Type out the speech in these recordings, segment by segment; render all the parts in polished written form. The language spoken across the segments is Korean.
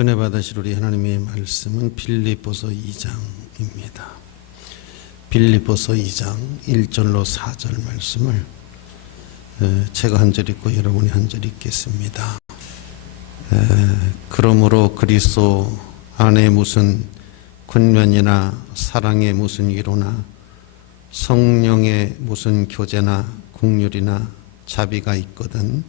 은혜 받으실 우리 하나님의 말씀은 빌립보서 2장입니다. 빌립보서 2장 1절로 4절 말씀을 제가 한 절 읽고 여러분이 한 절 읽겠습니다. 그러므로 그리스도 안에 무슨 권면이나 사랑의 무슨 위로나 성령의 무슨 교제나 긍휼이나 자비가 있거든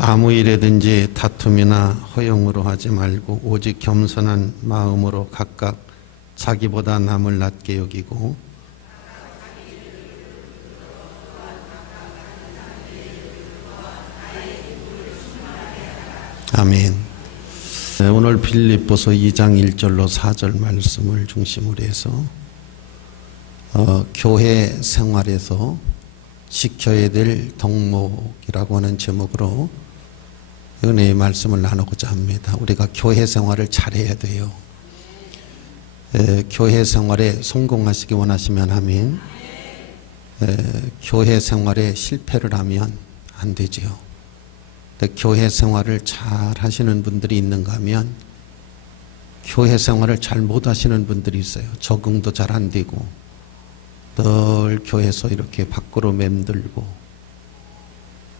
아무 일에든지 다툼이나 허용으로 하지 말고 오직 겸손한 마음으로 각각 자기보다 남을 낮게 여기고 아멘. 오늘 빌립보서 2장 1절로 4절 말씀을 중심으로 해서 교회 생활에서 지켜야 될 덕목이라고 하는 제목으로 은혜의 말씀을 나누고자 합니다. 우리가 교회 생활을 잘해야 돼요. 교회 생활에 성공하시기 원하시면 아멘. 교회 생활에 실패를 하면 안 되지요. 교회 생활을 잘 하시는 분들이 있는가 하면 교회 생활을 잘 못 하시는 분들이 있어요. 적응도 잘 안 되고 늘 교회에서 이렇게 밖으로 맴돌고,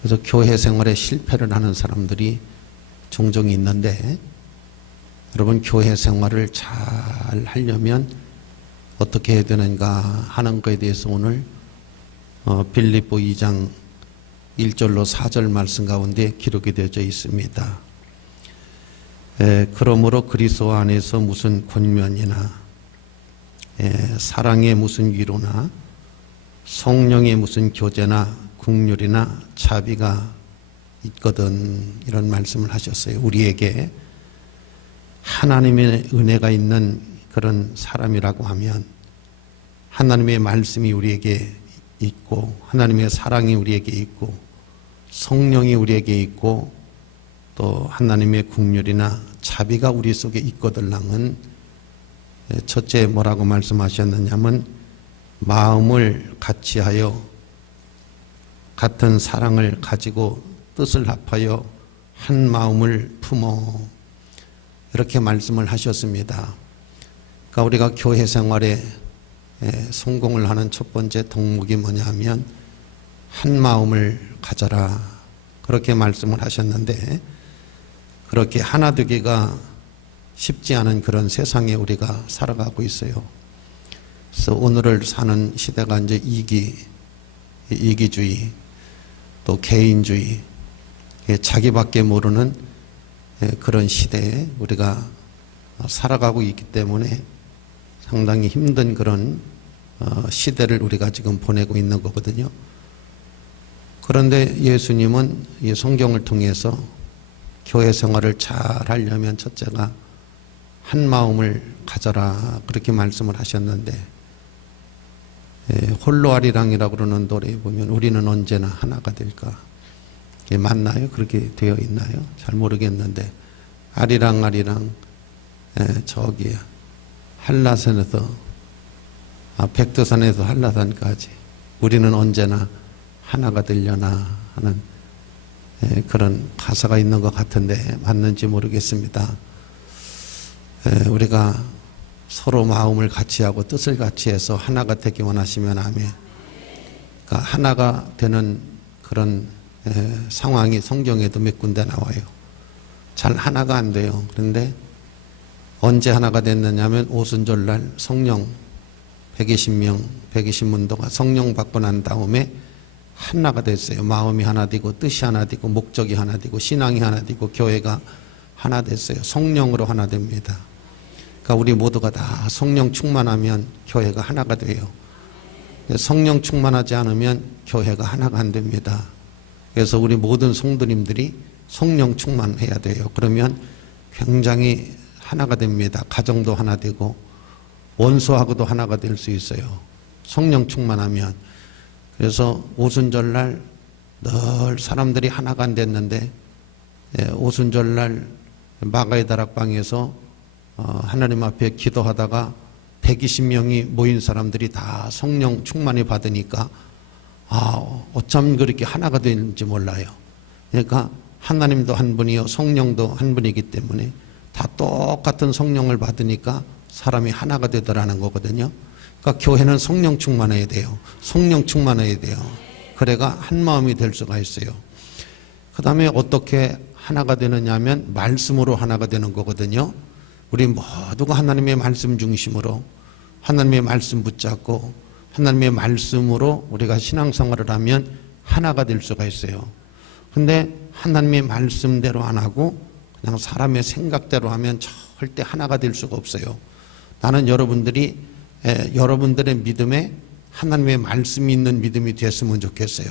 그래서 교회 생활에 실패를 하는 사람들이 종종 있는데, 여러분 교회 생활을 잘 하려면 어떻게 해야 되는가 하는 것에 대해서 오늘 빌립보 2장 1절로 4절 말씀 가운데 기록이 되어져 있습니다. 그러므로 그리스도 안에서 무슨 권면이나 사랑의 무슨 위로나 성령의 무슨 교제나 긍휼이나 자비가 있거든, 이런 말씀을 하셨어요. 우리에게 하나님의 은혜가 있는 그런 사람이라고 하면 하나님의 말씀이 우리에게 있고 하나님의 사랑이 우리에게 있고 성령이 우리에게 있고 또 하나님의 긍휼이나 자비가 우리 속에 있거들랑은 첫째 뭐라고 말씀하셨느냐면 마음을 같이하여 같은 사랑을 가지고 뜻을 합하여 한 마음을 품어, 이렇게 말씀을 하셨습니다. 그러니까 우리가 교회 생활에 성공을 하는 첫 번째 덕목이 뭐냐 하면 한 마음을 가져라, 그렇게 말씀을 하셨는데, 그렇게 하나 되기가 쉽지 않은 그런 세상에 우리가 살아가고 있어요. 그래서 오늘을 사는 시대가 이제 이기주의, 또 개인주의, 자기밖에 모르는 그런 시대에 우리가 살아가고 있기 때문에 상당히 힘든 그런 시대를 우리가 지금 보내고 있는 거거든요. 그런데 예수님은 이 성경을 통해서 교회 생활을 잘 하려면 첫째가 한 마음을 가져라, 그렇게 말씀을 하셨는데, 홀로 아리랑이라고 그러는 노래에 보면 우리는 언제나 하나가 될까, 이게 맞나요? 그렇게 되어 있나요? 잘 모르겠는데, 아리랑 저기 한라산에서 백두산에서 한라산까지 우리는 언제나 하나가 되려나 하는 그런 가사가 있는 것 같은데 맞는지 모르겠습니다. 우리가 서로 마음을 같이 하고 뜻을 같이 해서 하나가 되기 원하시면 아멘. 그러니까 하나가 되는 그런 상황이 성경에도 몇 군데 나와요. 잘 하나가 안 돼요. 그런데 언제 하나가 됐느냐면 오순절날 성령 120명, 120문도가 성령 받고 난 다음에 하나가 됐어요. 마음이 하나 되고 뜻이 하나 되고 목적이 하나 되고 신앙이 하나 되고 교회가 하나 됐어요. 성령으로 하나 됩니다. 그러니까 우리 모두가 다 성령 충만하면 교회가 하나가 돼요. 성령 충만하지 않으면 교회가 하나가 안 됩니다. 그래서 우리 모든 성도님들이 성령 충만해야 돼요. 그러면 굉장히 하나가 됩니다. 가정도 하나 되고 원수하고도 하나가 될 수 있어요. 성령 충만하면. 그래서 오순절날 늘 사람들이 하나가 안 됐는데 오순절날 마가의 다락방에서 하나님 앞에 기도하다가 120명이 모인 사람들이 다 성령 충만히 받으니까 어쩜 그렇게 하나가 되는지 몰라요. 그러니까 하나님도 한 분이요 성령도 한 분이기 때문에 다 똑같은 성령을 받으니까 사람이 하나가 되더라는 거거든요. 그러니까 교회는 성령 충만해야 돼요. 성령 충만해야 돼요. 그래가 한 마음이 될 수가 있어요. 그 다음에 어떻게 하나가 되느냐 하면 말씀으로 하나가 되는 거거든요. 우리 모두가 하나님의 말씀 중심으로 하나님의 말씀 붙잡고 하나님의 말씀으로 우리가 신앙생활을 하면 하나가 될 수가 있어요. 근데 하나님의 말씀대로 안 하고 그냥 사람의 생각대로 하면 절대 하나가 될 수가 없어요. 나는 여러분들이 여러분들의 믿음에 하나님의 말씀이 있는 믿음이 됐으면 좋겠어요.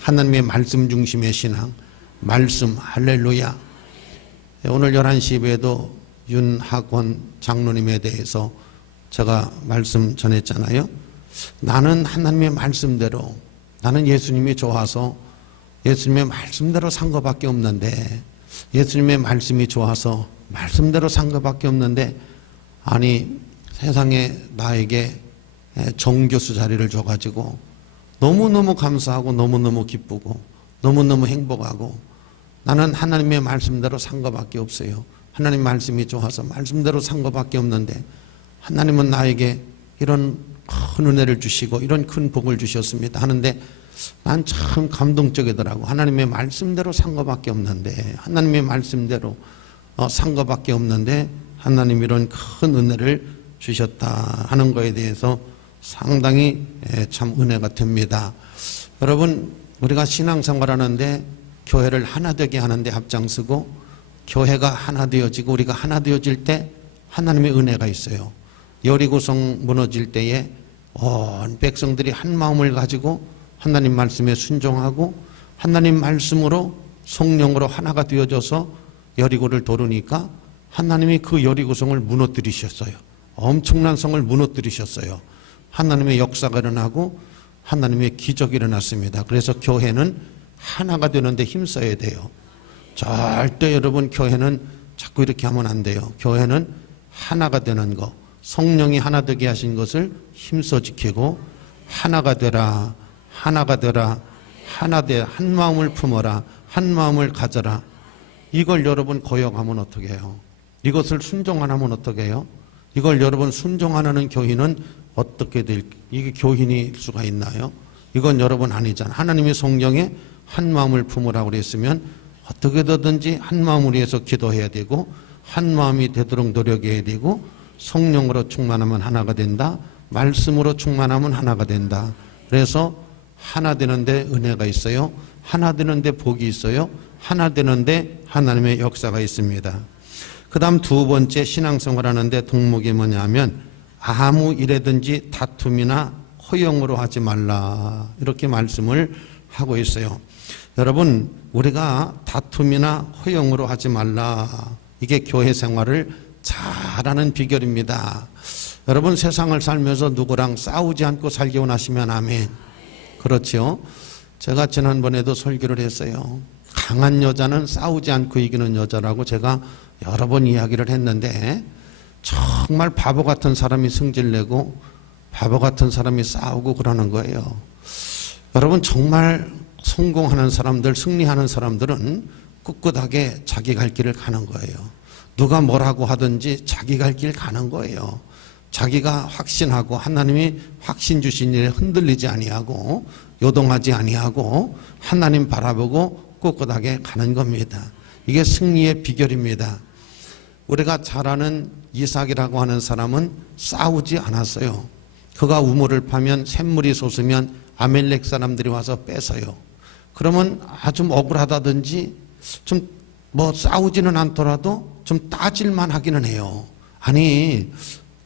하나님의 말씀 중심의 신앙, 말씀, 할렐루야. 오늘 11시 예배에도 윤학원 장로님에 대해서 제가 말씀 전했잖아요. 나는 하나님의 말씀대로, 나는 예수님이 좋아서 예수님의 말씀대로 산 것밖에 없는데, 예수님의 말씀이 좋아서 말씀대로 산 것밖에 없는데, 아니 세상에 나에게 정교수 자리를 줘가지고 너무너무 감사하고 너무너무 기쁘고 너무너무 행복하고, 나는 하나님의 말씀대로 산 것밖에 없어요. 하나님 말씀이 좋아서 말씀대로 산 것밖에 없는데 하나님은 나에게 이런 큰 은혜를 주시고 이런 큰 복을 주셨습니다 하는데 난 참 감동적이더라고. 하나님의 말씀대로 산 것밖에 없는데, 하나님의 말씀대로 산 것밖에 없는데 하나님 이런 큰 은혜를 주셨다 하는 거에 대해서 상당히 참 은혜가 됩니다. 여러분, 우리가 신앙생활하는데 교회를 하나 되게 하는데 앞장서고, 교회가 하나 되어지고 우리가 하나 되어질 때 하나님의 은혜가 있어요. 여리고성 무너질 때에 온 백성들이 한 마음을 가지고 하나님 말씀에 순종하고 하나님 말씀으로 성령으로 하나가 되어져서 여리고를 도르니까 하나님이 그 여리고성을 무너뜨리셨어요. 엄청난 성을 무너뜨리셨어요. 하나님의 역사가 일어나고 하나님의 기적이 일어났습니다. 그래서 교회는 하나가 되는데 힘써야 돼요. 절대 여러분 교회는 자꾸 이렇게 하면 안 돼요. 교회는 하나가 되는 거, 성령이 하나 되게 하신 것을 힘써 지키고 하나가 되라, 하나가 되라, 하나 돼, 한 마음을 품어라, 한 마음을 가져라. 이걸 여러분 고역하면 어떻게 해요? 이것을 순종 안 하면 어떻게 해요? 이걸 여러분 순종 안 하는 교인은 어떻게 이게 교인일 수가 있나요? 이건 여러분 아니잖아. 하나님의 성령에 한 마음을 품으라고 그랬으면 어떻게 되든지 한 마음을 위해서 기도해야 되고 한 마음이 되도록 노력해야 되고, 성령으로 충만하면 하나가 된다, 말씀으로 충만하면 하나가 된다. 그래서 하나 되는데 은혜가 있어요. 하나 되는데 복이 있어요. 하나 되는데 하나님의 역사가 있습니다. 그 다음 두 번째, 신앙생활 하는데 동목이 뭐냐면 아무 일에든지 다툼이나 허용으로 하지 말라, 이렇게 말씀을 하고 있어요. 여러분, 우리가 다툼이나 허용으로 하지 말라, 이게 교회 생활을 잘하는 비결입니다. 여러분, 세상을 살면서 누구랑 싸우지 않고 살기 원하시면 아멘. 그렇죠? 제가 지난번에도 설교를 했어요. 강한 여자는 싸우지 않고 이기는 여자라고 제가 여러 번 이야기를 했는데, 정말 바보 같은 사람이 승질내고 바보 같은 사람이 싸우고 그러는 거예요. 여러분, 정말 성공하는 사람들, 승리하는 사람들은 꿋꿋하게 자기 갈 길을 가는 거예요. 누가 뭐라고 하든지 자기 갈 길 가는 거예요. 자기가 확신하고 하나님이 확신 주신 일에 흔들리지 아니하고 요동하지 아니하고 하나님 바라보고 꿋꿋하게 가는 겁니다. 이게 승리의 비결입니다. 우리가 잘 아는 이삭이라고 하는 사람은 싸우지 않았어요. 그가 우물을 파면 샘물이 솟으면 아멜렉 사람들이 와서 뺏어요. 그러면 아주 억울하다든지 좀 뭐 싸우지는 않더라도 좀 따질만 하기는 해요. 아니,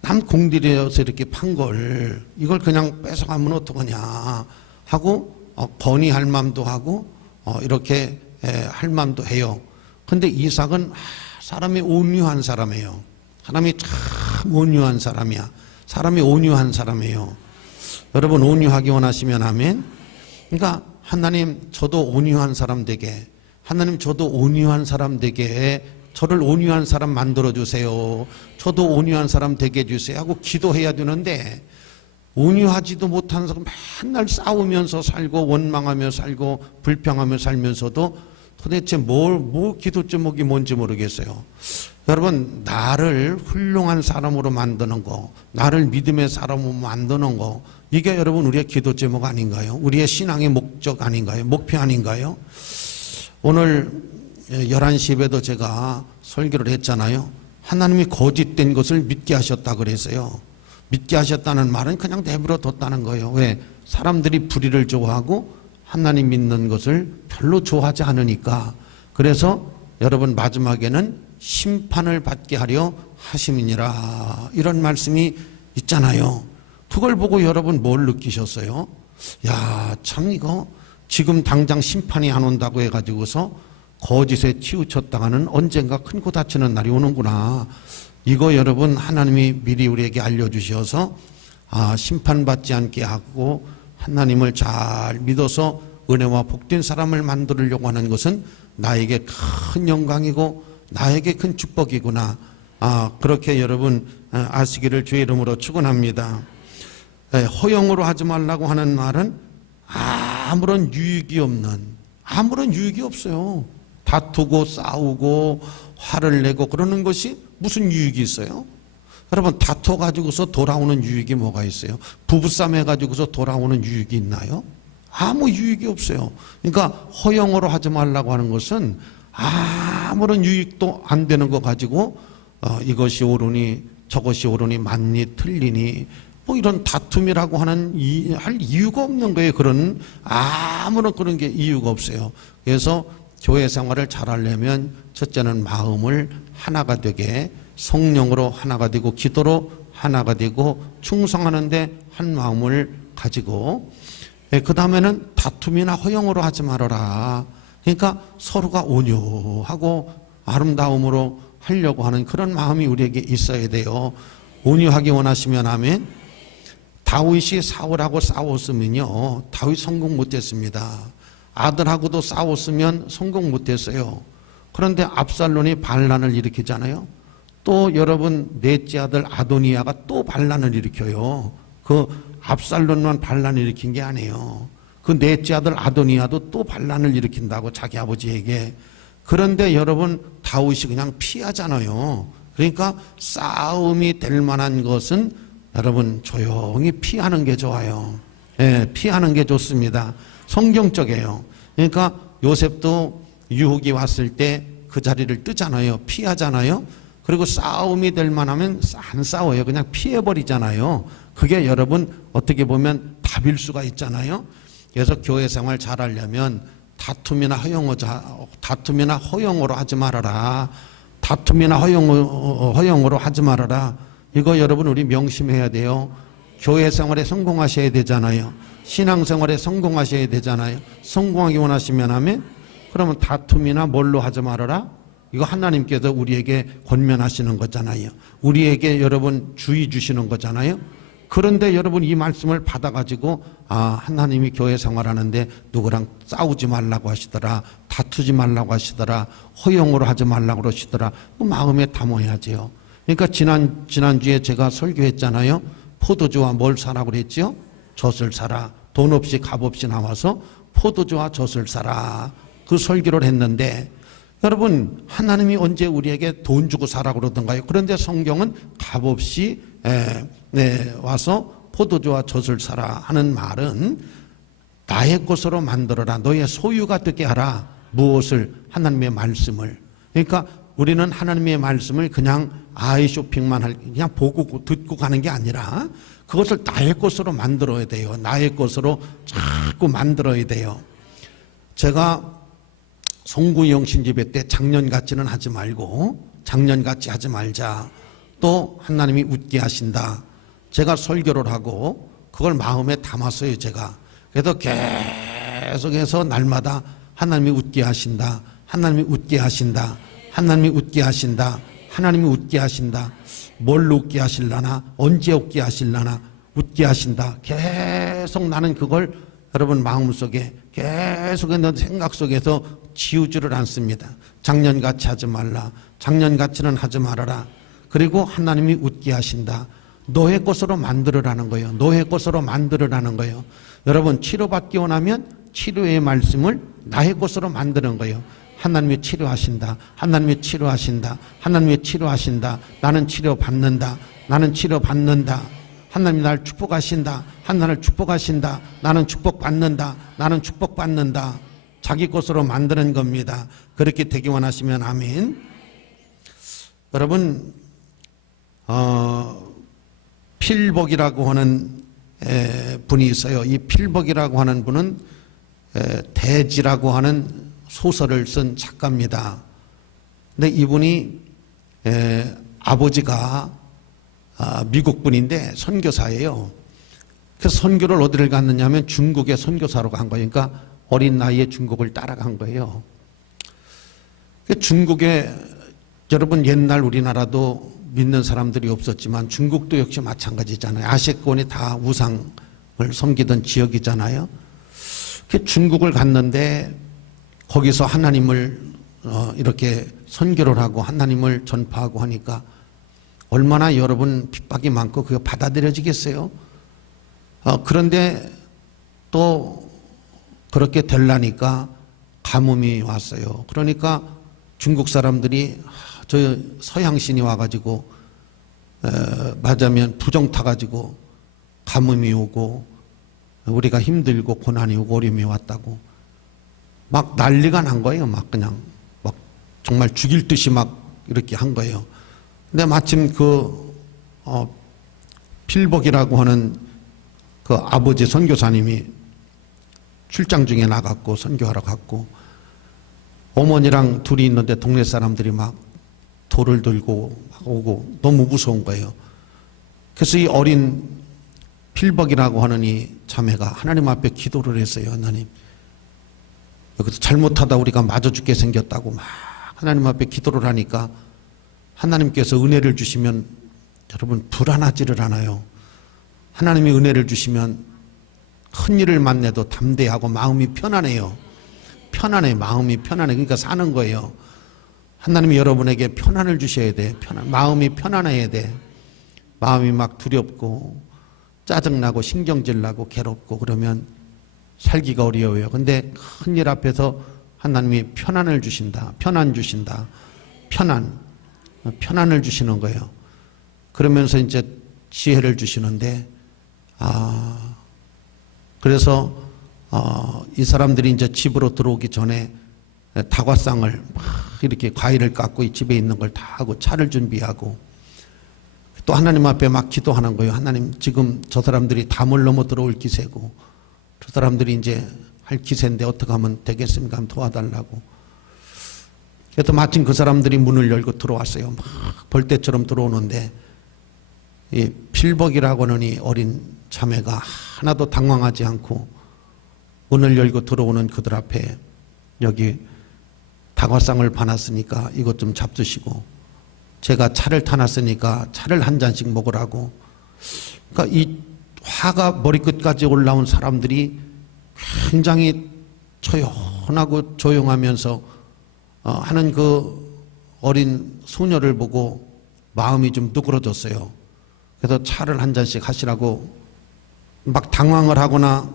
남 공들여서 이렇게 판 걸 이걸 그냥 뺏어가면 어떡하냐 하고 건의할 맘도 하고 이렇게 할 맘도 해요. 근데 이삭은 사람이 온유한 사람이에요. 사람이 참 온유한 사람이야. 사람이 온유한 사람이에요. 여러분, 온유하기 원하시면 아멘. 그러니까 하나님, 저도 온유한 사람 되게, 하나님 저도 온유한 사람 되게, 저를 온유한 사람 만들어 주세요. 저도 온유한 사람 되게 해주세요 하고 기도해야 되는데, 온유하지도 못한 사람 맨날 싸우면서 살고 원망하며 살고 불평하며 살면서도 도대체 뭐 기도 제목이 뭔지 모르겠어요. 여러분, 나를 훌륭한 사람으로 만드는 거, 나를 믿음의 사람으로 만드는 거, 이게 여러분 우리의 기도 제목 아닌가요? 우리의 신앙의 목적 아닌가요? 목표 아닌가요? 오늘 11시 예배도 제가 설교를 했잖아요. 하나님이 거짓된 것을 믿게 하셨다 그랬어요. 믿게 하셨다는 말은 그냥 내버려 뒀다는 거예요. 왜? 사람들이 불의를 좋아하고 하나님 믿는 것을 별로 좋아하지 않으니까. 그래서 여러분 마지막에는 심판을 받게 하려 하심이니라, 이런 말씀이 있잖아요. 그걸 보고 여러분 뭘 느끼셨어요? 야, 참 이거 지금 당장 심판이 안 온다고 해가지고서 거짓에 치우쳤다가는 언젠가 큰 코 다치는 날이 오는구나. 이거 여러분 하나님이 미리 우리에게 알려주셔서 심판받지 않게 하고 하나님을 잘 믿어서 은혜와 복된 사람을 만들려고 하는 것은 나에게 큰 영광이고 나에게 큰 축복이구나. 그렇게 여러분 아시기를 주의 이름으로 축원합니다. 허용으로 하지 말라고 하는 말은 아무런 유익이 없어요. 다투고 싸우고 화를 내고 그러는 것이 무슨 유익이 있어요? 여러분, 다퉈가지고서 돌아오는 유익이 뭐가 있어요? 부부싸움 해가지고서 돌아오는 유익이 있나요? 아무 유익이 없어요. 그러니까 허용으로 하지 말라고 하는 것은 아무런 유익도 안 되는 거 가지고 이것이 옳으니 저것이 옳으니 맞니 틀리니 뭐 이런 다툼이라고 하는 할 이유가 없는 거예요. 그런 아무런 그런 게 이유가 없어요. 그래서 교회 생활을 잘하려면 첫째는 마음을 하나가 되게, 성령으로 하나가 되고 기도로 하나가 되고 충성하는데 한 마음을 가지고, 그 다음에는 다툼이나 허용으로 하지 말아라. 그러니까 서로가 온유하고 아름다움으로 하려고 하는 그런 마음이 우리에게 있어야 돼요. 온유하게 원하시면 아멘. 다윗이 사울하고 싸웠으면요, 다윗 성공 못했습니다. 아들하고도 싸웠으면 성공 못했어요. 그런데 압살론이 반란을 일으키잖아요. 또 여러분 넷째 아들 아도니아가 또 반란을 일으켜요. 그 압살론만 반란을 일으킨 게 아니에요. 그 넷째 아들 아도니아도 또 반란을 일으킨다고 자기 아버지에게. 그런데 여러분 다윗이 그냥 피하잖아요. 그러니까 싸움이 될 만한 것은 여러분 조용히 피하는 게 좋아요. 피하는 게 좋습니다. 성경적이에요. 그러니까 요셉도 유혹이 왔을 때 그 자리를 뜨잖아요. 피하잖아요. 그리고 싸움이 될 만하면 안 싸워요. 그냥 피해버리잖아요. 그게 여러분 어떻게 보면 답일 수가 있잖아요. 그래서 교회 생활 잘하려면 다툼이나 허용으로 하지 말아라. 다툼이나 허용으로 하지 말아라. 이거 여러분 우리 명심해야 돼요. 교회 생활에 성공하셔야 되잖아요. 신앙생활에 성공하셔야 되잖아요. 성공하기 원하시면 하면, 그러면 다툼이나 뭘로 하지 말아라. 이거 하나님께서 우리에게 권면하시는 거잖아요. 우리에게 여러분 주의 주시는 거잖아요. 그런데 여러분 이 말씀을 받아가지고 하나님이 교회 생활하는데 누구랑 싸우지 말라고 하시더라, 다투지 말라고 하시더라, 허용으로 하지 말라고 그러시더라, 그 마음에 담아야지요. 그러니까 지난주에 제가 설교했잖아요. 포도주와 뭘 사라고 그랬죠? 젖을 사라. 돈 없이 값 없이 나와서 포도주와 젖을 사라. 그 설교를 했는데, 여러분 하나님이 언제 우리에게 돈 주고 사라고 그러던가요? 그런데 성경은 값 없이 와서 포도주와 젖을 사라 하는 말은 나의 것으로 만들어라. 너의 소유가 되게 하라. 무엇을? 하나님의 말씀을. 그러니까 우리는 하나님의 말씀을 그냥 아이 쇼핑만 그냥 보고 듣고 가는 게 아니라 그것을 나의 것으로 만들어야 돼요. 나의 것으로 자꾸 만들어야 돼요. 제가 송구영신집회 때 작년같이는 하지 말고 작년같이 하지 말자. 또 하나님이 웃게 하신다. 제가 설교를 하고 그걸 마음에 담았어요. 제가. 그래서 계속해서 날마다 하나님이 웃게 하신다. 하나님이 웃게 하신다. 하나님이 웃게 하신다. 하나님이 웃게 하신다. 뭘로 웃게 하실라나? 언제 웃게 하실라나? 웃게 하신다. 계속 나는 그걸 여러분 마음속에 계속 생각 속에서 지우지를 않습니다. 작년같이 하지 말라. 작년같이는 하지 말아라. 그리고 하나님이 웃게 하신다. 너의 것으로 만들으라는 거예요. 너의 것으로 만들으라는 거예요. 여러분, 치료받기 원하면 치료의 말씀을 나의 것으로 만드는 거예요. 하나님이 치료하신다. 하나님이 치료하신다. 하나님이 치료하신다. 나는 치료받는다. 나는 치료받는다. 하나님이 나를 축복하신다. 하나님을 축복하신다. 나는 축복받는다. 나는 축복받는다. 자기 것으로 만드는 겁니다. 그렇게 되기 원하시면 아멘. 여러분, 필복이라고 하는 분이 있어요. 이 필복이라고 하는 분은 대지라고 하는 소설을 쓴 작가입니다. 근데 이분이 아버지가 미국 분인데 선교사예요. 그래서 선교를 어디를 갔느냐 하면 중국에 선교사로 간 거예요. 그러니까 어린 나이에 중국을 따라간 거예요. 중국에 여러분, 옛날 우리나라도 믿는 사람들이 없었지만 중국도 역시 마찬가지잖아요. 아시아권이 다 우상을 섬기던 지역이잖아요. 중국을 갔는데 거기서 하나님을 이렇게 선교를 하고 하나님을 전파하고 하니까 얼마나 여러분 핍박이 많고 그게 받아들여지겠어요? 그런데 또 그렇게 되려니까 가뭄이 왔어요. 그러니까 중국 사람들이 저 서양신이 와가지고 맞으면 부정 타가지고 가뭄이 오고 우리가 힘들고 고난이 오고 어려움이 왔다고 막 난리가 난 거예요. 막 그냥 막 정말 죽일 듯이 막 이렇게 한 거예요. 근데 마침 필복이라고 하는 그 아버지 선교사님이 출장 중에 나갔고 선교하러 갔고 어머니랑 둘이 있는데 동네 사람들이 막 돌을 들고 막 오고 너무 무서운 거예요. 그래서 이 어린 필복이라고 하는 이 자매가 하나님 앞에 기도를 했어요. 하나님, 여기서 잘못하다 우리가 맞아 죽게 생겼다고 막 하나님 앞에 기도를 하니까 하나님께서 은혜를 주시면 여러분 불안하지를 않아요. 하나님이 은혜를 주시면 큰 일을 만나도 담대하고 마음이 편안해요. 편안해, 마음이 편안해. 그러니까 사는 거예요. 하나님이 여러분에게 편안을 주셔야 돼. 마음이 편안해야 돼. 마음이 막 두렵고 짜증나고 신경질 나고 괴롭고 그러면 살기가 어려워요. 근데 큰 일 앞에서 하나님이 편안을 주신다. 편안 주신다. 편안을 주시는 거예요. 그러면서 이제 지혜를 주시는데 그래서 이 사람들이 이제 집으로 들어오기 전에 다과상을 막 이렇게 과일을 깎고 집에 있는 걸 다 하고 차를 준비하고 또 하나님 앞에 막 기도하는 거예요. 하나님, 지금 저 사람들이 담을 넘어 들어올 기세고 저 사람들이 이제 할 기세인데 어떻게 하면 되겠습니까? 하면 도와달라고. 그래서 마침 그 사람들이 문을 열고 들어왔어요. 막 벌떼처럼 들어오는데 이 필복이라고 하는 이 어린 자매가 하나도 당황하지 않고 문을 열고 들어오는 그들 앞에 여기 다과상을 파놨으니까 이것 좀 잡수시고 제가 차를 타놨으니까 차를 한 잔씩 먹으라고. 그러니까 이 화가 머리끝까지 올라온 사람들이 굉장히 조용하고 조용하면서 하는 그 어린 소녀를 보고 마음이 좀 누그러졌어요. 그래서 차를 한 잔씩 하시라고 막 당황을 하거나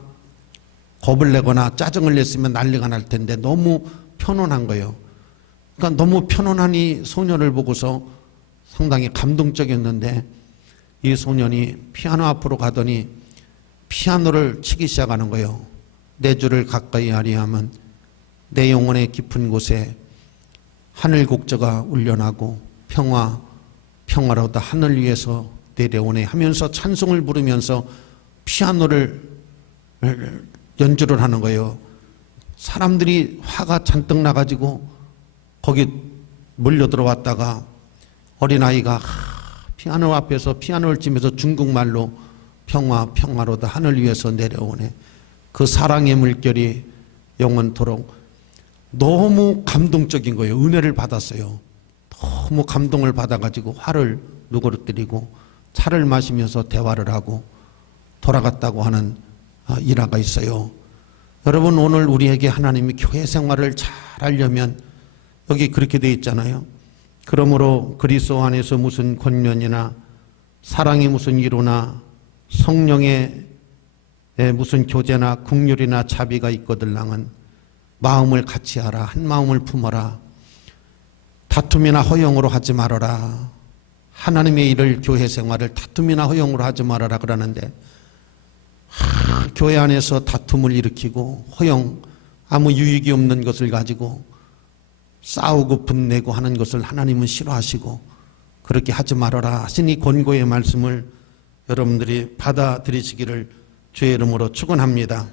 겁을 내거나 짜증을 냈으면 난리가 날 텐데 너무 편안한 거예요. 그러니까 너무 편안한 이 소녀를 보고서 상당히 감동적이었는데 이 소년이 피아노 앞으로 가더니 피아노를 치기 시작하는 거예요. 내 주를 가까이 하리하면 내 영혼의 깊은 곳에 하늘 곡저가 울려나고 평화로다 하늘 위에서 내려오네 하면서 찬송을 부르면서 피아노를 연주를 하는 거예요. 사람들이 화가 잔뜩 나가지고 거기 몰려 들어왔다가 어린아이가 피아노 앞에서 피아노를 치면서 중국말로 평화로다 하늘 위에서 내려오네. 그 사랑의 물결이 영원토록. 너무 감동적인 거예요. 은혜를 받았어요. 너무 감동을 받아가지고 화를 누그러뜨리고 차를 마시면서 대화를 하고 돌아갔다고 하는 일화가 있어요. 여러분, 오늘 우리에게 하나님이 교회 생활을 잘 하려면 여기 그렇게 되어 있잖아요. 그러므로 그리스도 안에서 무슨 권면이나 사랑이 무슨 이루나 성령의 무슨 교제나 국률이나 자비가 있거들랑은 마음을 같이 하라. 한 마음을 품어라. 다툼이나 허용으로 하지 말아라. 하나님의 일을, 교회 생활을 다툼이나 허용으로 하지 말아라 그러는데 교회 안에서 다툼을 일으키고 허용, 아무 유익이 없는 것을 가지고 싸우고 분내고 하는 것을 하나님은 싫어하시고 그렇게 하지 말아라 하시니 권고의 말씀을 여러분들이 받아들이시기를 주의 이름으로 축원합니다.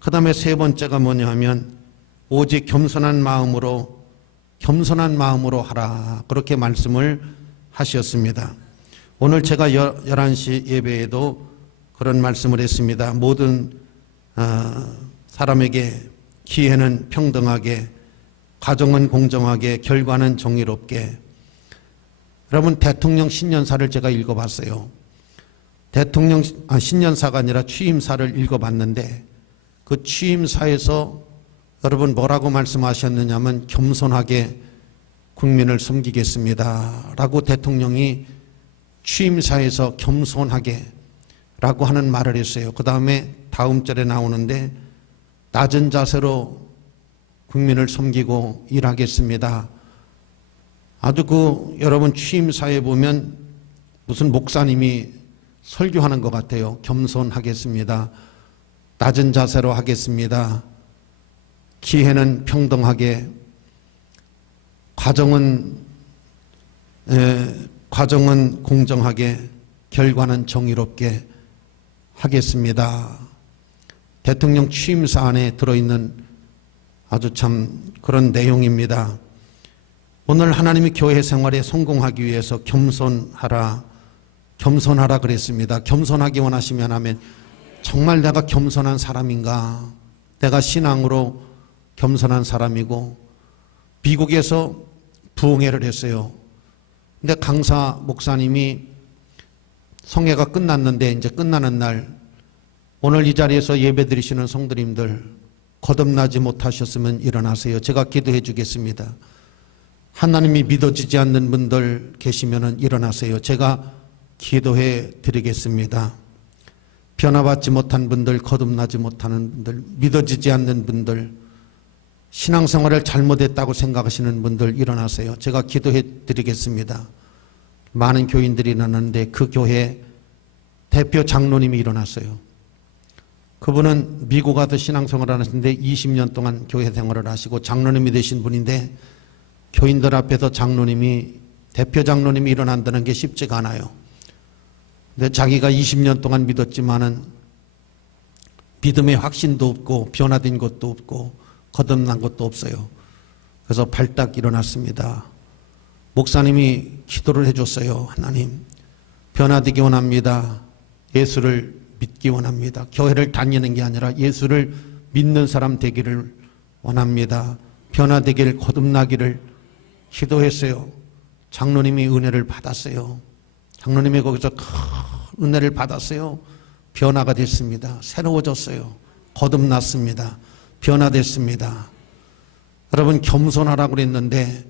그 다음에 세 번째가 뭐냐 하면 오직 겸손한 마음으로 하라 그렇게 말씀을 하셨습니다. 오늘 제가 11시 예배에도 그런 말씀을 했습니다. 모든 사람에게 기회는 평등하게, 과정은 공정하게, 결과는 정의롭게. 여러분, 대통령 신년사를 제가 읽어봤어요. 신년사가 아니라 취임사를 읽어봤는데 그 취임사에서 여러분 뭐라고 말씀하셨느냐면 겸손하게 국민을 섬기겠습니다 라고 대통령이 취임사에서 겸손하게 라고 하는 말을 했어요. 그 다음에 다음 절에 나오는데 낮은 자세로 국민을 섬기고 일하겠습니다. 아주 여러분 취임사에 보면 무슨 목사님이 설교하는 것 같아요. 겸손하겠습니다. 낮은 자세로 하겠습니다. 기회는 평등하게, 과정은 공정하게, 결과는 정의롭게 하겠습니다. 대통령 취임사 안에 들어있는 아주 참 그런 내용입니다. 오늘 하나님이 교회 생활에 성공하기 위해서 겸손하라 그랬습니다. 겸손하기 원하시면 하면 정말 내가 겸손한 사람인가? 내가 신앙으로 겸손한 사람이고 미국에서 부흥회를 했어요. 근데 강사 목사님이 성회가 끝났는데 이제 끝나는 날 오늘 이 자리에서 예배 드리시는 성도님들 거듭나지 못하셨으면 일어나세요. 제가 기도해 주겠습니다. 하나님이 믿어지지 않는 분들 계시면 일어나세요. 제가 기도해 드리겠습니다. 변화받지 못한 분들, 거듭나지 못하는 분들, 믿어지지 않는 분들, 신앙생활을 잘못했다고 생각하시는 분들 일어나세요. 제가 기도해 드리겠습니다. 많은 교인들이 일어났는데 그 교회 대표 장로님이 일어났어요. 그분은 미국 가서 신앙생활을 하시는데 20년 동안 교회 생활을 하시고 장로님이 되신 분인데 교인들 앞에서 대표 장로님이 일어난다는 게 쉽지가 않아요. 근데 자기가 20년 동안 믿었지만은 믿음의 확신도 없고 변화된 것도 없고 거듭난 것도 없어요. 그래서 발딱 일어났습니다. 목사님이 기도를 해줬어요. 하나님, 변화되기 원합니다. 예수를 믿기 원합니다. 교회를 다니는 게 아니라 예수를 믿는 사람 되기를 원합니다. 변화되기를, 거듭나기를 기도했어요. 장로님이 은혜를 받았어요. 장로님이 거기서 큰 은혜를 받았어요. 변화가 됐습니다. 새로워졌어요. 거듭났습니다. 변화됐습니다. 여러분, 겸손하라고 그랬는데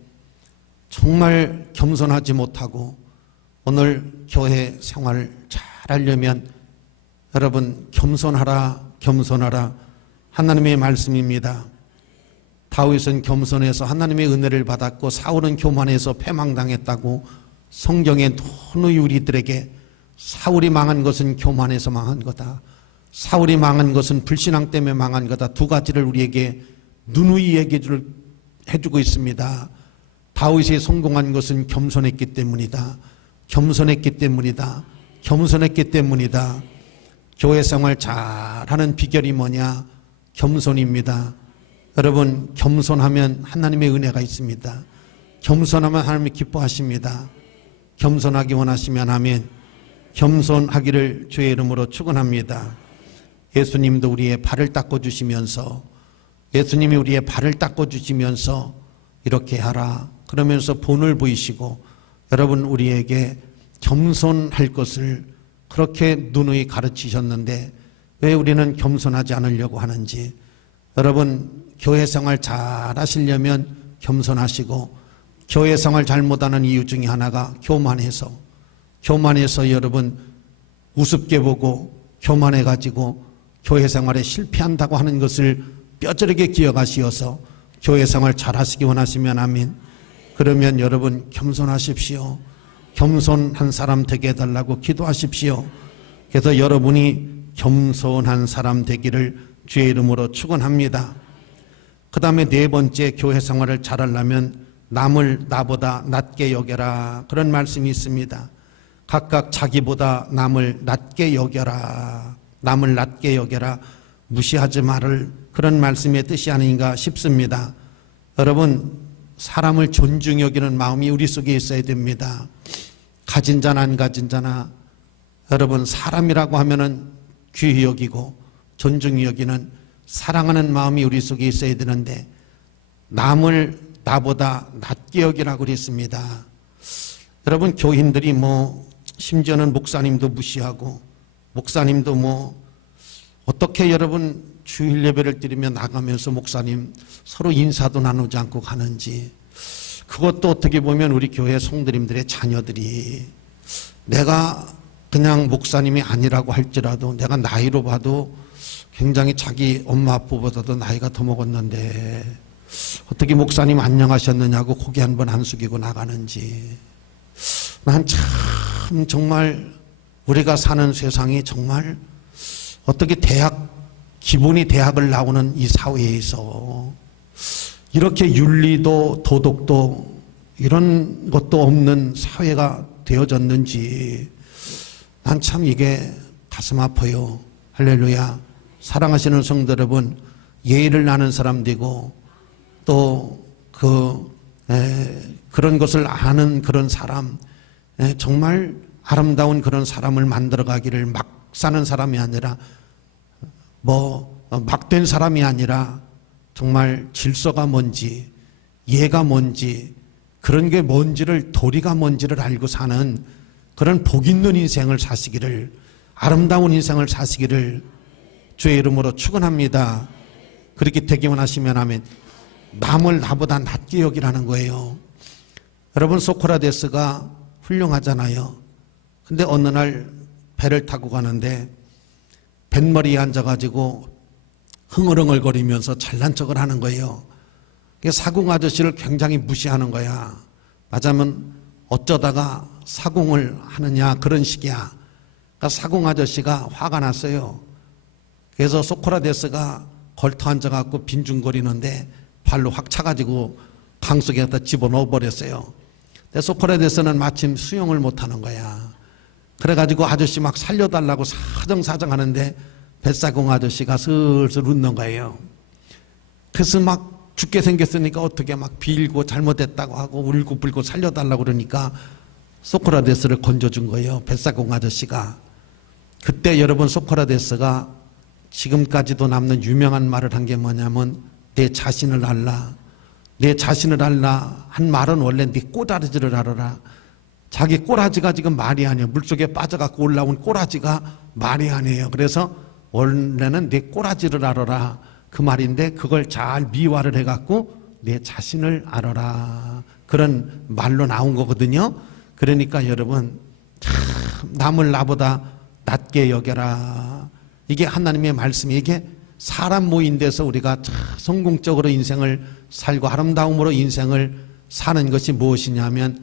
정말 겸손하지 못하고 오늘 교회 생활 잘 하려면 여러분 겸손하라 하나님의 말씀입니다. 다윗은 겸손해서 하나님의 은혜를 받았고 사울은 교만해서 패망당했다고 성경에 누누이 우리들에게 사울이 망한 것은 교만해서 망한 거다. 사울이 망한 것은 불신앙 때문에 망한 거다. 두 가지를 우리에게 누누이 얘기를 해주고 있습니다. 다윗이 성공한 것은 겸손했기 때문이다. 교회 생활 잘하는 비결이 뭐냐? 겸손입니다. 여러분, 겸손하면 하나님의 은혜가 있습니다. 겸손하면 하나님이 기뻐하십니다. 겸손하기 원하시면 아멘. 겸손하기를 주의 이름으로 축원합니다. 예수님도 우리의 발을 닦아주시면서 이렇게 하라 그러면서 본을 보이시고 여러분 우리에게 겸손할 것을 그렇게 누누이 가르치셨는데 왜 우리는 겸손하지 않으려고 하는지. 여러분, 교회 생활 잘 하시려면 겸손하시고 교회 생활 잘못하는 이유 중에 하나가 교만해서 교만해서 여러분 우습게 보고 교만해가지고 교회 생활에 실패한다고 하는 것을 뼈저리게 기억하시어서 교회 생활 잘하시기 원하시면 아멘. 그러면 여러분 겸손하십시오. 겸손한 사람 되게 해달라고 기도하십시오. 그래서 여러분이 겸손한 사람 되기를 주의 이름으로 축원합니다. 그 다음에 네 번째, 교회 생활을 잘하려면 남을 나보다 낮게 여겨라, 그런 말씀이 있습니다. 각각 자기보다 남을 낮게 여겨라, 남을 낮게 여겨라, 무시하지 말을, 그런 말씀의 뜻이 아닌가 싶습니다. 여러분, 사람을 존중히 여기는 마음이 우리 속에 있어야 됩니다. 가진 자나 안 가진 자나 여러분, 사람이라고 하면은 귀히 여기고 존중히 여기는 사랑하는 마음이 우리 속에 있어야 되는데 남을 나보다 낮게 여기라고 그랬습니다. 여러분, 교인들이 심지어는 목사님도 무시하고, 목사님도 어떻게 여러분 주일 예배를 드리며 나가면서 목사님 서로 인사도 나누지 않고 가는지, 그것도 어떻게 보면 우리 교회 성도님들의 자녀들이, 내가 그냥 목사님이 아니라고 할지라도 내가 나이로 봐도 굉장히 자기 엄마 아빠보다도 나이가 더 먹었는데 어떻게 목사님 안녕하셨느냐고 고개 한번 안 숙이고 나가는지, 난 참 정말 우리가 사는 세상이 정말 어떻게 기본이 대학을 나오는 이 사회에서 이렇게 윤리도 도덕도 이런 것도 없는 사회가 되어졌는지 난 참 이게 가슴 아파요. 할렐루야. 사랑하시는 성도 여러분, 예의를 아는 사람 되고 또 그런 것을 아는 그런 사람, 정말 아름다운 그런 사람을 만들어 가기를, 막 사는 사람이 아니라 막 된 사람이 아니라 정말 질서가 뭔지, 예가 뭔지, 그런 게 뭔지를, 도리가 뭔지를 알고 사는 그런 복 있는 인생을 사시기를, 아름다운 인생을 사시기를 주의 이름으로 축원합니다. 그렇게 되기만 하시면 아멘. 남을 나보다 낮게 여기라는 거예요. 여러분, 소크라테스가 훌륭하잖아요. 근데 어느 날 배를 타고 가는데 뱃머리에 앉아가지고 흥얼흥얼거리면서 잘난 척을 하는 거예요. 사공 아저씨를 굉장히 무시하는 거야. 맞으면 어쩌다가 사공을 하느냐, 그런 식이야. 그러니까 사공 아저씨가 화가 났어요. 그래서 소크라테스가 걸터 앉아갖고 빈중거리는데 발로 확 차가지고 강 속에 갖다 집어넣어 버렸어요. 근데 소크라테스는 마침 수영을 못하는 거야. 그래가지고 아저씨 막 살려달라고 사정사정 하는데 뱃사공 아저씨가 슬슬 웃는 거예요. 그래서 막 죽게 생겼으니까 어떻게 막 빌고 잘못했다고 하고 울고 불고 살려달라고 그러니까 소크라테스를 건져준 거예요, 뱃사공 아저씨가. 그때 여러분, 소크라테스가 지금까지도 남는 유명한 말을 한 게 뭐냐면, 내 자신을 알라. 내 자신을 알라 한 말은 원래 네 꼬라지를 알아라. 자기 꼬라지가 지금 말이 아니에요. 물속에 빠져갖고 올라온 꼬라지가 말이 아니에요. 그래서 원래는 내 꼬라지를 알아라, 그 말인데 그걸 잘 미화를 해갖고 내 자신을 알아라, 그런 말로 나온 거거든요. 그러니까 여러분, 참 남을 나보다 낮게 여겨라, 이게 하나님의 말씀이, 이게 사람 모인 데서 우리가 참 성공적으로 인생을 살고 아름다움으로 인생을 사는 것이 무엇이냐면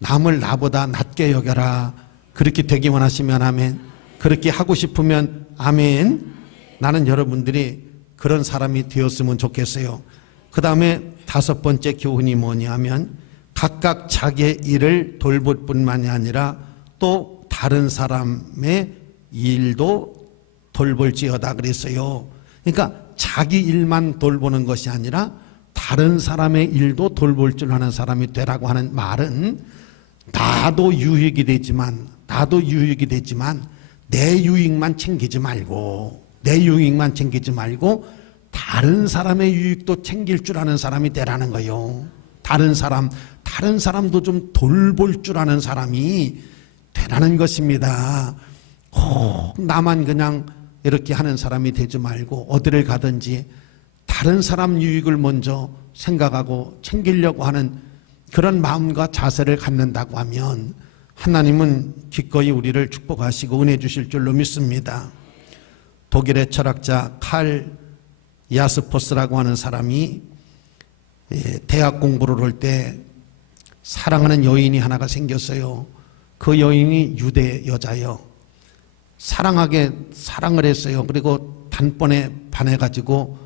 남을 나보다 낮게 여겨라. 그렇게 되기 원하시면 아멘. 그렇게 하고 싶으면 아멘. 나는 여러분들이 그런 사람이 되었으면 좋겠어요. 그 다음에 다섯 번째 교훈이 뭐냐면, 각각 자기의 일을 돌볼 뿐만이 아니라 또 다른 사람의 일도 돌볼지어다 그랬어요. 그러니까 자기 일만 돌보는 것이 아니라 다른 사람의 일도 돌볼 줄 아는 사람이 되라고 하는 말은, 나도 유익이 되지만 내 유익만 챙기지 말고 다른 사람의 유익도 챙길 줄 아는 사람이 되라는 거예요. 다른 사람도 좀 돌볼 줄 아는 사람이 되라는 것입니다. 꼭 나만 그냥 이렇게 하는 사람이 되지 말고 어디를 가든지 다른 사람 유익을 먼저 생각하고 챙기려고 하는 그런 마음과 자세를 갖는다고 하면 하나님은 기꺼이 우리를 축복하시고 은혜 주실 줄로 믿습니다. 독일의 철학자 칼 야스퍼스라고 하는 사람이 대학 공부를 할 때 사랑하는 여인이 하나가 생겼어요. 그 여인이 유대 여자예요. 사랑을 했어요. 그리고 단번에 반해가지고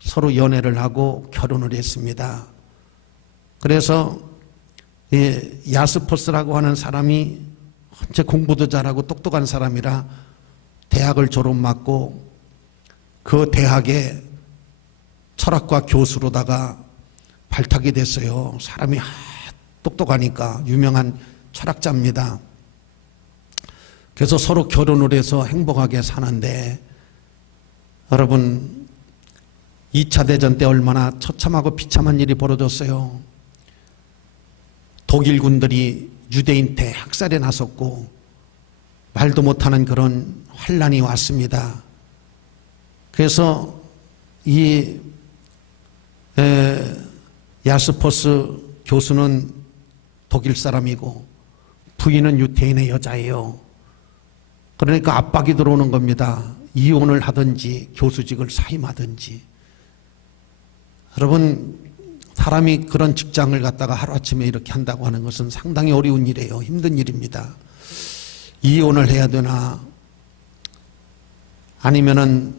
서로 연애를 하고 결혼을 했습니다. 그래서 야스퍼스라고 하는 사람이 제 공부도 잘하고 똑똑한 사람이라 대학을 졸업 맞고 그 대학에 철학과 교수로다가 발탁이 됐어요. 사람이 똑똑하니까 유명한 철학자입니다. 그래서 서로 결혼을 해서 행복하게 사는데 여러분 2차 대전 때 얼마나 처참하고 비참한 일이 벌어졌어요. 독일 군들이 유대인한테 학살에 나섰고 말도 못하는 그런 환란이 왔습니다. 그래서 이 야스퍼스 교수는 독일 사람이고 부인은 유태인의 여자예요. 그러니까 압박이 들어오는 겁니다. 이혼을 하든지 교수직을 사임하든지. 여러분 사람이 그런 직장을 갖다가 하루아침에 이렇게 한다고 하는 것은 상당히 어려운 일이에요. 힘든 일입니다. 이혼을 해야 되나 아니면은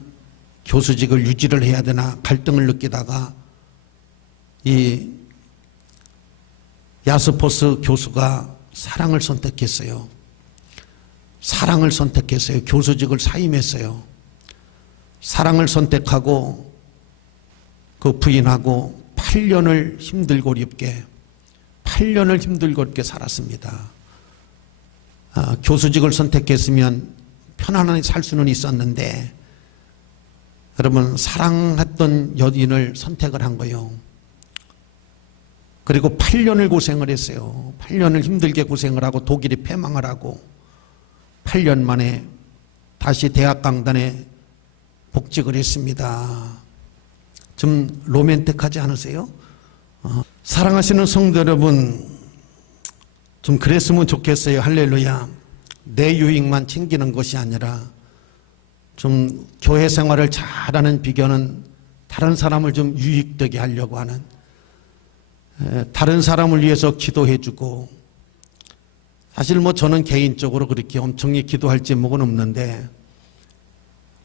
교수직을 유지를 해야 되나 갈등을 느끼다가 이 야스퍼스 교수가 사랑을 선택했어요. 사랑을 선택했어요. 교수직을 사임했어요. 사랑을 선택하고 그 부인하고 8년을 힘들고 어렵게 살았습니다. 교수직을 선택했으면 편안하게 살 수는 있었는데 여러분 사랑했던 여인을 선택을 한 거예요. 그리고 8년을 고생을 했어요. 8년을 힘들게 고생을 하고 독일이 패망을 하고 8년 만에 다시 대학 강단에 복직을 했습니다. 좀 로맨틱하지 않으세요? 사랑하시는 성도 여러분, 좀 그랬으면 좋겠어요. 할렐루야. 내 유익만 챙기는 것이 아니라 좀 교회 생활을 잘하는 비결은 다른 사람을 좀 유익되게 하려고 하는, 다른 사람을 위해서 기도해주고, 사실 저는 개인적으로 그렇게 엄청나게 기도할 제목은 없는데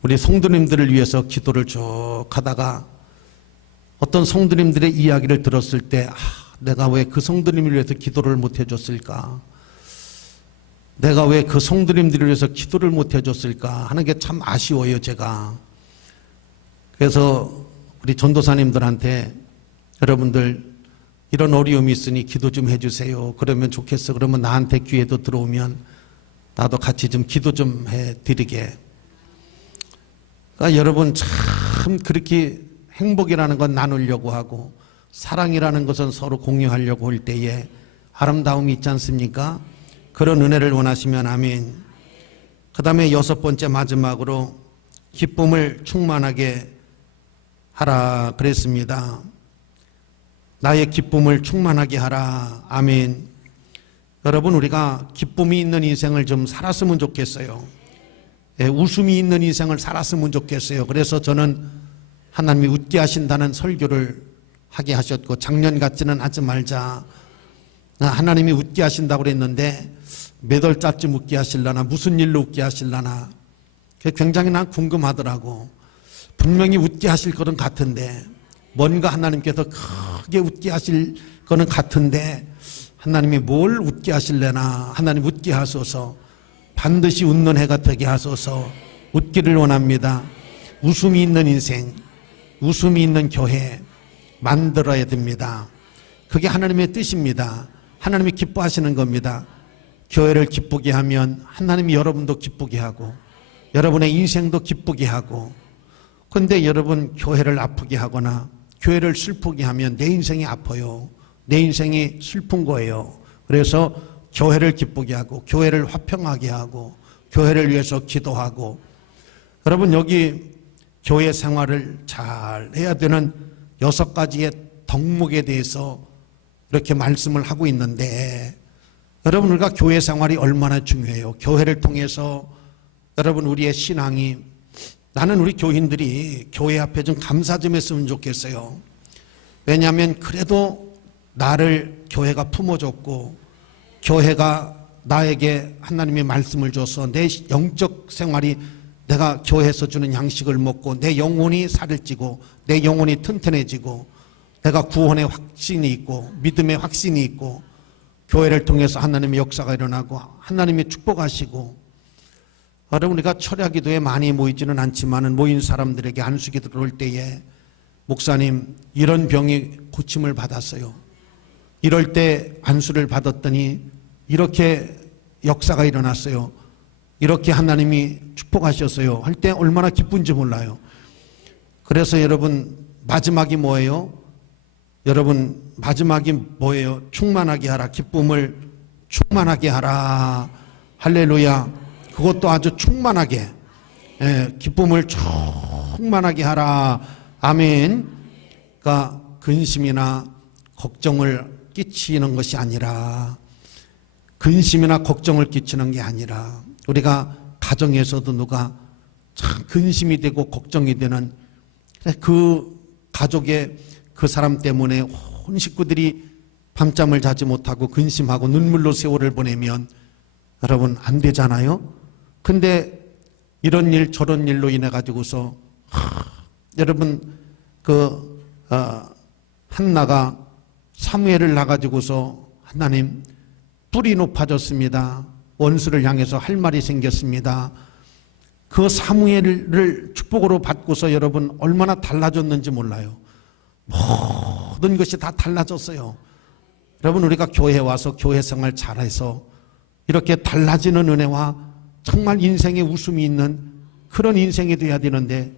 우리 성도님들을 위해서 기도를 쭉 하다가 어떤 성도님들의 이야기를 들었을 때 내가 왜 그 성도님을 위해서 기도를 못 해줬을까? 내가 왜 그 성도님들을 위해서 기도를 못 해줬을까 하는 게 참 아쉬워요, 제가. 그래서 우리 전도사님들한테 여러분들 이런 어려움이 있으니 기도 좀 해주세요. 그러면 좋겠어. 그러면 나한테 기회도 들어오면 나도 같이 좀 기도 좀 해드리게. 그러니까 여러분 참 그렇게 행복이라는 건 나누려고 하고 사랑이라는 것은 서로 공유하려고 할 때에 아름다움이 있지 않습니까? 그런 은혜를 원하시면 아멘. 그 다음에 6번째 마지막으로 기쁨을 충만하게 하라 그랬습니다. 나의 기쁨을 충만하게 하라. 아멘. 여러분 우리가 기쁨이 있는 인생을 좀 살았으면 좋겠어요. 웃음이 있는 인생을 살았으면 좋겠어요. 그래서 저는 하나님이 웃게 하신다는 설교를 하게 하셨고 작년 같지는 하지 말자. 하나님이 웃게 하신다고 그랬는데 몇 월짜쯤 웃게 하실라나 무슨 일로 웃게 하실라나 굉장히 난 궁금하더라고. 분명히 웃게 하실 거는 같은데 뭔가 하나님께서 크게 웃게 하실 거는 같은데 하나님이 뭘 웃게 하실래나. 하나님 웃게 하소서. 반드시 웃는 해가 되게 하소서. 웃기를 원합니다. 웃음이 있는 인생, 웃음이 있는 교회 만들어야 됩니다. 그게 하나님의 뜻입니다. 하나님이 기뻐하시는 겁니다. 교회를 기쁘게 하면 하나님이 여러분도 기쁘게 하고 여러분의 인생도 기쁘게 하고, 그런데 여러분 교회를 아프게 하거나 교회를 슬프게 하면 내 인생이 아파요. 내 인생이 슬픈 거예요. 그래서 교회를 기쁘게 하고 교회를 화평하게 하고 교회를 위해서 기도하고, 여러분 여기 교회 생활을 잘 해야 되는 6가지의 덕목에 대해서 이렇게 말씀을 하고 있는데 여러분, 우리가 교회 생활이 얼마나 중요해요. 교회를 통해서 여러분, 우리의 신앙이, 나는 우리 교인들이 교회 앞에 좀 감사 좀 했으면 좋겠어요. 왜냐하면 그래도 나를 교회가 품어줬고, 교회가 나에게 하나님의 말씀을 줘서 내 영적 생활이, 내가 교회에서 주는 양식을 먹고 내 영혼이 살을 찌고 내 영혼이 튼튼해지고 내가 구원의 확신이 있고 믿음의 확신이 있고 교회를 통해서 하나님의 역사가 일어나고 하나님의 축복하시고. 여러분, 우리가 철야기도에 많이 모이지는 않지만 모인 사람들에게 안수기 들어올 때에 목사님 이런 병이 고침을 받았어요. 이럴 때 안수를 받았더니 이렇게 역사가 일어났어요. 이렇게 하나님이 축복하셨어요. 할 때 얼마나 기쁜지 몰라요. 그래서 여러분, 마지막이 뭐예요? 여러분, 마지막이 뭐예요? 충만하게 하라. 기쁨을 충만하게 하라. 할렐루야. 그것도 아주 충만하게, 기쁨을 충만하게 하라. 아멘. 그러니까 근심이나 걱정을 끼치는 것이 아니라, 근심이나 걱정을 끼치는 게 아니라, 우리가 가정에서도 누가 참 근심이 되고 걱정이 되는 그 가족의 그 사람 때문에 온 식구들이 밤잠을 자지 못하고 근심하고 눈물로 세월을 보내면 여러분 안 되잖아요. 근데 이런 일 저런 일로 인해 가지고서 여러분 한나가 사무엘을 나가지고서 하나님 뿔이 높아졌습니다. 원수를 향해서 할 말이 생겼습니다. 그 사무엘을 축복으로 받고서 여러분 얼마나 달라졌는지 몰라요. 모든 것이 다 달라졌어요. 여러분, 우리가 교회에 와서 교회 생활 잘해서 이렇게 달라지는 은혜와 정말 인생에 웃음이 있는 그런 인생이 돼야 되는데,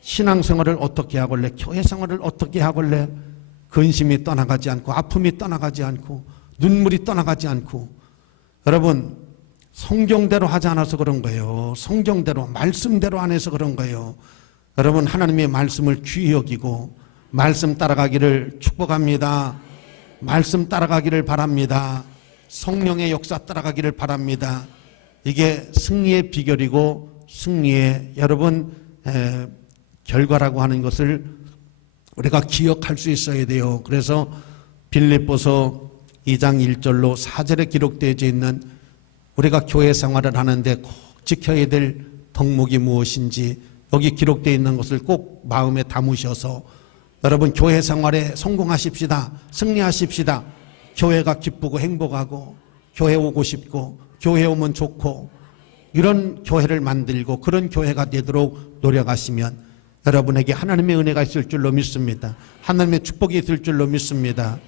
신앙생활을 어떻게 하길래, 교회 생활을 어떻게 하길래 근심이 떠나가지 않고 아픔이 떠나가지 않고 눈물이 떠나가지 않고. 여러분, 성경대로 하지 않아서 그런 거예요. 성경대로, 말씀대로 안 해서 그런 거예요. 여러분, 하나님의 말씀을 귀히 여기고 말씀 따라가기를 축복합니다. 말씀 따라가기를 바랍니다. 성령의 역사 따라가기를 바랍니다. 이게 승리의 비결이고 승리의 여러분 결과라고 하는 것을 우리가 기억할 수 있어야 돼요. 그래서 빌립보서 2장 1절로 4절에 기록되어 있는 우리가 교회 생활을 하는데 꼭 지켜야 될 덕목이 무엇인지 여기 기록되어 있는 것을 꼭 마음에 담으셔서 여러분 교회 생활에 성공하십시다. 승리하십시다. 교회가 기쁘고 행복하고 교회 오고 싶고 교회 오면 좋고 이런 교회를 만들고 그런 교회가 되도록 노력하시면 여러분에게 하나님의 은혜가 있을 줄로 믿습니다. 하나님의 축복이 있을 줄로 믿습니다.